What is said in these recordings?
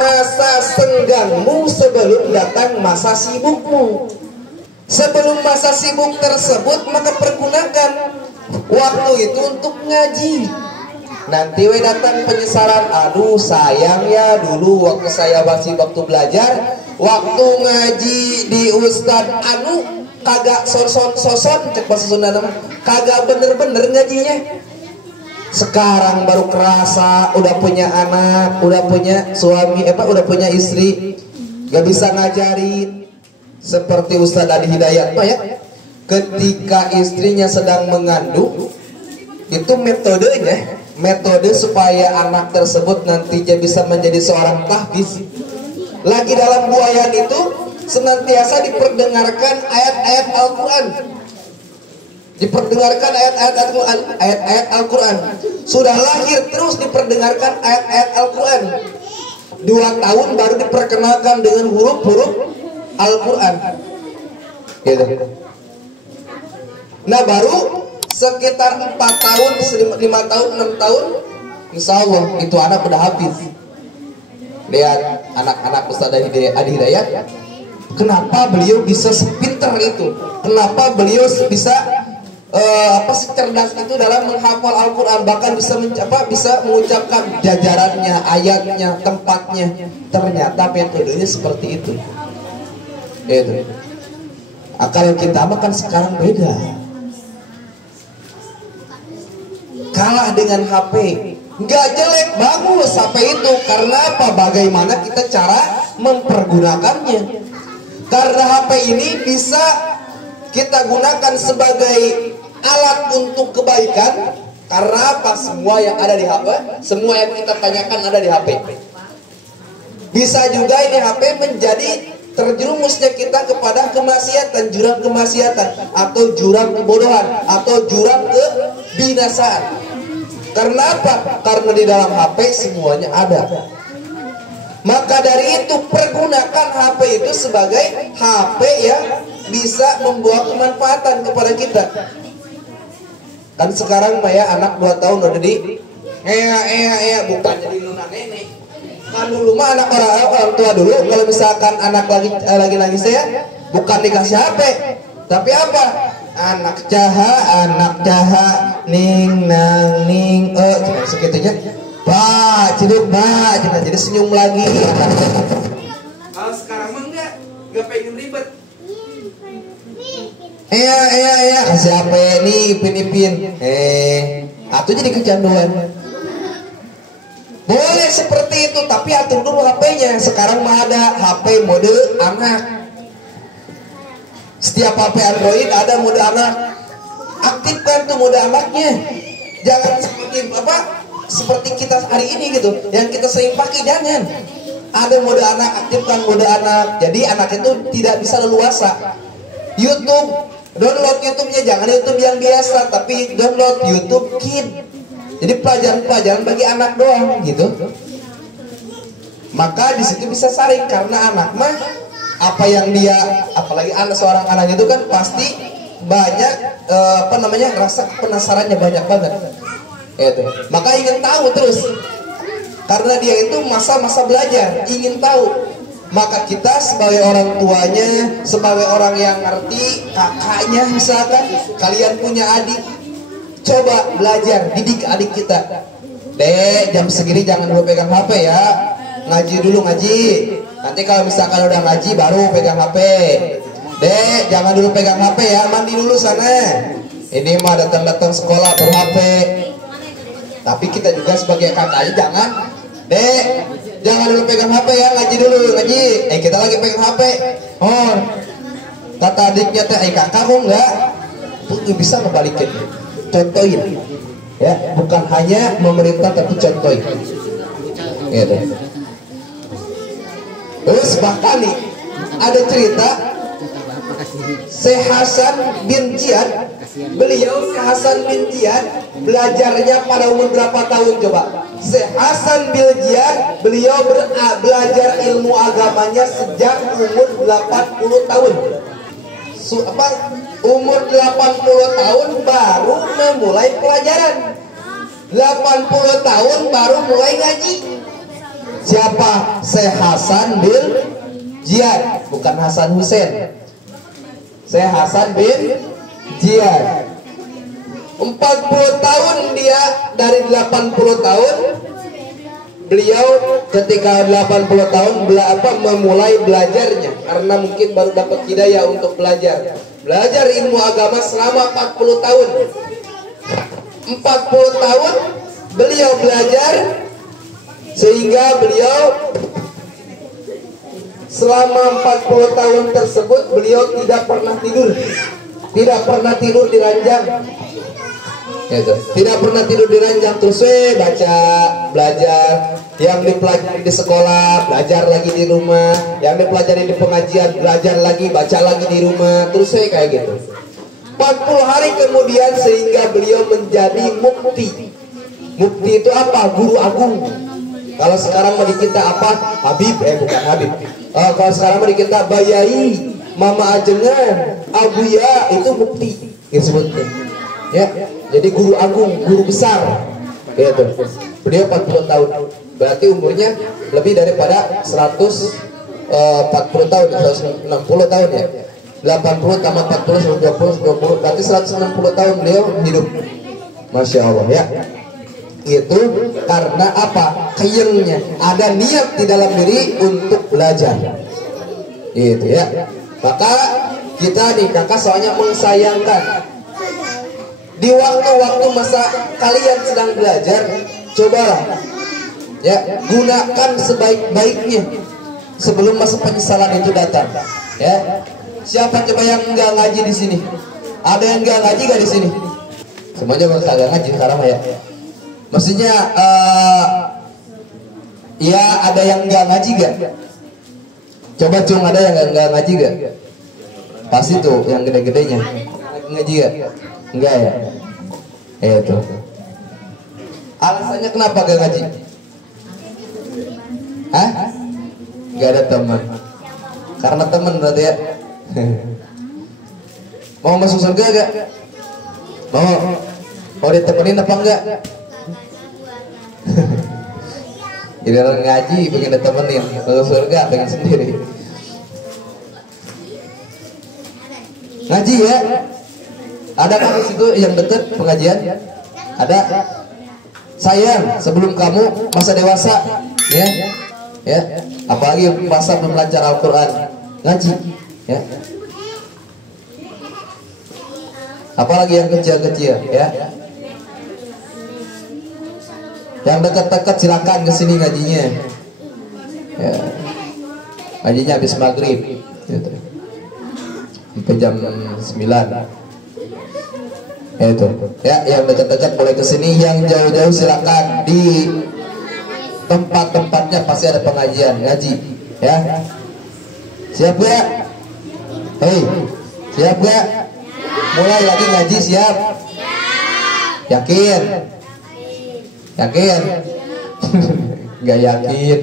masa senggangmu sebelum datang masa sibukmu. Sebelum masa sibuk tersebut, maka pergunakan waktu itu untuk ngaji. Nanti we datang penyesalan, aduh sayang ya dulu waktu saya masih waktu belajar, waktu ngaji di Ustadz anu kagak soson cek bahasa Sunda nama, kagak bener-bener ngajinya. Sekarang baru kerasa udah punya anak, udah punya suami, udah punya istri, gak bisa ngajarin. Seperti Ustadz Adi Hidayat ya, ketika istrinya sedang mengandung, itu metode supaya anak tersebut nantinya bisa menjadi seorang tahfiz. Lagi dalam buayan itu senantiasa diperdengarkan ayat-ayat Al-Quran. Diperdengarkan ayat-ayat Al-Quran. Sudah lahir terus diperdengarkan ayat-ayat Al-Quran. 2 tahun baru diperkenalkan dengan huruf-huruf Al-Quran. Gitu. Nah baru sekitar 4 tahun, 5 tahun, 6 tahun, insya Allah itu anak udah habis. Lihat anak-anak Ustadz Adi Hidayat, kenapa beliau bisa sepintar itu? Kenapa beliau bisa secerdas itu dalam menghafal Al-Quran, bahkan bisa mengucapkan jajarannya, ayatnya, tempatnya. Ternyata metodenya seperti itu. Itu. Akal kita makan sekarang beda. Kalah dengan HP. Nggak jelek, bagus HP itu. Karena apa? Bagaimana kita cara mempergunakannya. Karena HP ini bisa kita gunakan sebagai alat untuk kebaikan. Karena apa? Semua yang ada di HP, semua yang kita tanyakan ada di HP. Bisa juga ini HP menjadi terjerumusnya kita kepada kemaksiatan, jurang kemaksiatan, atau jurang kebodohan, atau jurang kebinasaan. Karena apa? Karena di dalam HP semuanya ada. Maka dari itu pergunakan HP itu sebagai HP yang bisa membawa kemanfaatan kepada kita. Kan sekarang ya anak 2 tahun udah di bukan jadi nuna nenek. Kan dulu mah anak orang tua dulu kalau misalkan anak lagi saya bukan dikasih HP, tapi apa? Anak jaha ning nang ning segitunya. Pak, ciduk pak, jadi senyum lagi. Kalau sekarang mah enggak pengen ribet. Kasih HP nih, ipin. Atau jadi kecanduan. Boleh seperti itu, tapi atur dulu HP-nya. Sekarang mah ada HP mode anak. Setiap HP Android ada mode anak. Aktifkan tuh mode anaknya. Jangan seperti kita hari ini gitu, yang kita sering pakai. Jangan. Ada mode anak, aktifkan mode anak. Jadi anak itu tidak bisa leluasa. YouTube, download YouTube-nya jangan YouTube yang biasa, tapi download YouTube Kid. Jadi pelajaran-pelajaran bagi anak doang gitu. Maka di situ bisa saring, karena anak mah apa yang dia, apalagi seorang anak itu kan pasti banyak rasa penasarannya banyak banget. Gitu. Maka ingin tahu terus. Karena dia itu masa-masa belajar, ingin tahu. Maka kita sebagai orang tuanya, sebagai orang yang ngerti, kakaknya misalkan, kalian punya adik, coba belajar, didik adik kita. Dek, jam segini jangan dulu pegang HP ya. Ngaji dulu, ngaji. Nanti kalau misalkan udah ngaji baru pegang HP. Dek, jangan dulu pegang HP ya, mandi dulu sana. Ini mah datang-datang sekolah baru HP. Tapi kita juga sebagai kakaknya jangan. Dek, jangan dulu pegang HP ya, ngaji dulu, ngaji. Kita lagi pegang HP. Oh, kata adiknya teh, kakak kok enggak? Tuh bisa ngebalikin. Contohin, ya, bukan hanya memerintah tapi contohin. Gitu. Terus bahkan nih ada cerita Syekh Hasan bin Ziyad. Beliau Syekh Hasan bin Ziyad belajarnya pada umur berapa tahun coba? Syekh Hasan bin Ziyad beliau belajar ilmu agamanya sejak umur 80 tahun. Umur 80 tahun baru memulai pelajaran. 80 tahun baru mulai ngaji. Siapa? Syekh Hasan bin Ziyad, bukan Hasan Hussein. Syekh Hasan bin Ziyad. 40 tahun dia, dari 80 tahun beliau ketika 80 tahun memulai belajarnya, karena mungkin baru dapat hidayah untuk belajar ilmu agama selama 40 tahun. 40 tahun beliau belajar, sehingga beliau selama 40 tahun tersebut beliau tidak pernah tidur di ranjang. Gitu. Tidak pernah tidur di ranjang, terus baca, belajar, yang dipelajari di sekolah, belajar lagi di rumah, yang dipelajari di pengajian, belajar lagi, baca lagi di rumah, terus kayak gitu. 40 hari kemudian sehingga beliau menjadi mufti. Mufti itu apa? Guru agung. Kalau sekarang mau kita apa? Habib, bukan Habib. Kalau sekarang mau kita Bayai, Mama Ajengan, Abuya, itu mufti disebutnya. Ya, jadi guru agung, guru besar. Gitu. Beliau 40 tahun. Berarti umurnya lebih daripada 140 tahun, 160 tahun ya. 80 tambah 40, 120, berarti 160 tahun beliau hidup. Masya Allah ya. Itu karena apa? Kayengnya, ada niat di dalam diri untuk belajar. Gitu ya. Maka kita di kakak soalnya mensayangkan di waktu-waktu masa kalian sedang belajar, cobalah ya, gunakan sebaik-baiknya sebelum masa penyesalan itu datang. Ya, siapa coba yang enggak ngaji di sini? Ada yang enggak ngaji gak di sini? Semuanya enggak ngaji sekarang ya. Maksudnya ya ada yang enggak ngaji gak? Coba cung, ada yang enggak ngaji gak? Pasti tuh yang gede-gedenya ngaji gak? Enggak ya? Itu. Alasannya kenapa gak ngaji? Hah? Gak ada teman. Karena teman berarti ya. Mau masuk surga gak? Mau ditemenin apa enggak? Jadi orang ngaji pengen ditemenin, masuk surga pengen sendiri. Ngaji ya? Ada kan di situ yang dekat pengajian? Ada. Sayang, sebelum kamu masa dewasa, ya, apalagi masa belum belajar Al-Quran, ngaji, ya. Apalagi yang kecil-kecil, ya. Yang dekat-dekat silakan kesini ngajinya, ya. Ngajinya habis maghrib, gitu. Sampai jam 9. Itu ya, yang dekat-dekat boleh kesini, yang jauh-jauh silakan. Di tempat-tempatnya pasti ada pengajian ngaji ya. Siap gak? Hei, siap gak? Mulai lagi ngaji, siap? Yakin? Yakin? Gak yakin.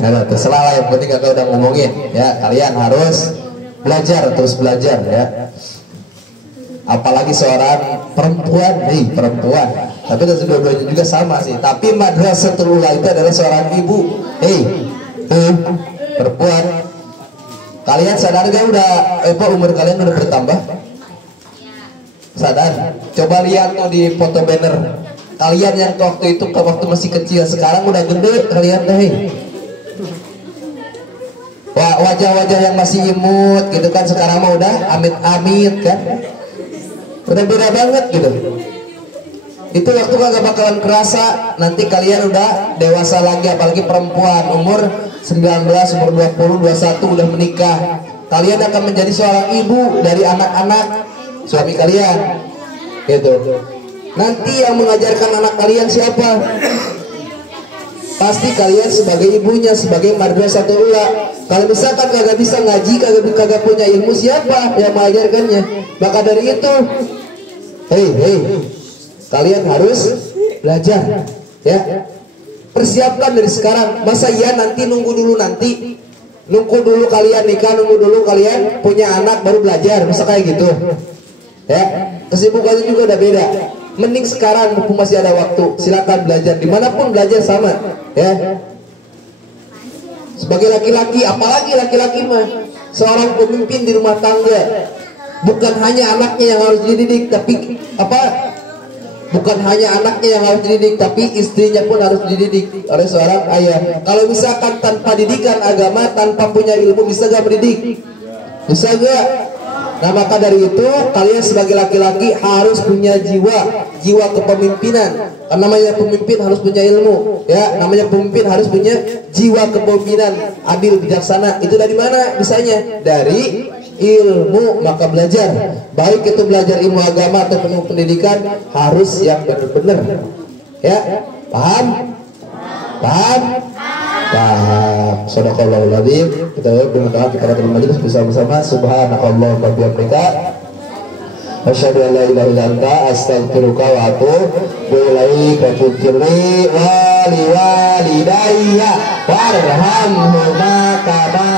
Nah, terserah lah, yang penting kakak udah ngomongin ya, kalian harus belajar, terus belajar ya. Apalagi seorang perempuan, perempuan. Tapi dua-duanya juga sama sih. Tapi Madrasatul Ula itu adalah seorang ibu. Perempuan. Kalian sadar gak umur kalian udah bertambah? Sadar? Coba lihat tuh di foto banner. Kalian yang waktu itu waktu masih kecil, sekarang udah gede kalian deh. Wajah-wajah yang masih imut gitu kan, sekarang mah udah amit-amit kan. Udah beda banget gitu. Itu waktu kagak bakalan kerasa. Nanti kalian udah dewasa lagi, apalagi perempuan umur 19, umur 20, 21 udah menikah. Kalian akan menjadi seorang ibu dari anak-anak suami kalian gitu. Nanti yang mengajarkan anak kalian siapa? Pasti kalian sebagai ibunya, sebagai Madrasatul Ula. Kalau misalkan kagak bisa ngaji, kagak punya ilmu, siapa yang mengajarkannya? Maka dari itu, kalian harus belajar, ya. Persiapkan dari sekarang. Masa iya nanti nunggu dulu kalian nikah, nunggu dulu kalian punya anak baru belajar, masa kayak gitu? Ya, kesibukannya juga udah beda. Mending sekarang mumpung masih ada waktu, silakan belajar dimanapun, belajar sama ya. Sebagai laki-laki, apalagi laki-laki mah seorang pemimpin di rumah tangga, bukan hanya anaknya yang harus dididik, tapi bukan hanya anaknya yang harus dididik, tapi istrinya pun harus dididik oleh seorang ayah. Kalau misalkan tanpa didikan agama, tanpa punya ilmu, bisa gak mendidik? Bisa gak? Nah maka dari itu kalian sebagai laki-laki harus punya jiwa kepemimpinan. Karena namanya pemimpin harus punya ilmu, ya. Namanya pemimpin harus punya jiwa kepemimpinan, adil, bijaksana. Itu dari mana? Misalnya dari ilmu. Maka belajar, baik itu belajar ilmu agama atau ilmu pendidikan, harus yang benar-benar, ya. Paham? Paham? Paham. Shadaqallahul adzim. Kita berdoa kepada teman majelis bersama-sama. Subhanakallahumma wa bihamdika, asyhadu an la ilaha illa anta, astaghfiruka wa atubu ilaik. Wa tuqirli wa liwalidayya warhamhuma kama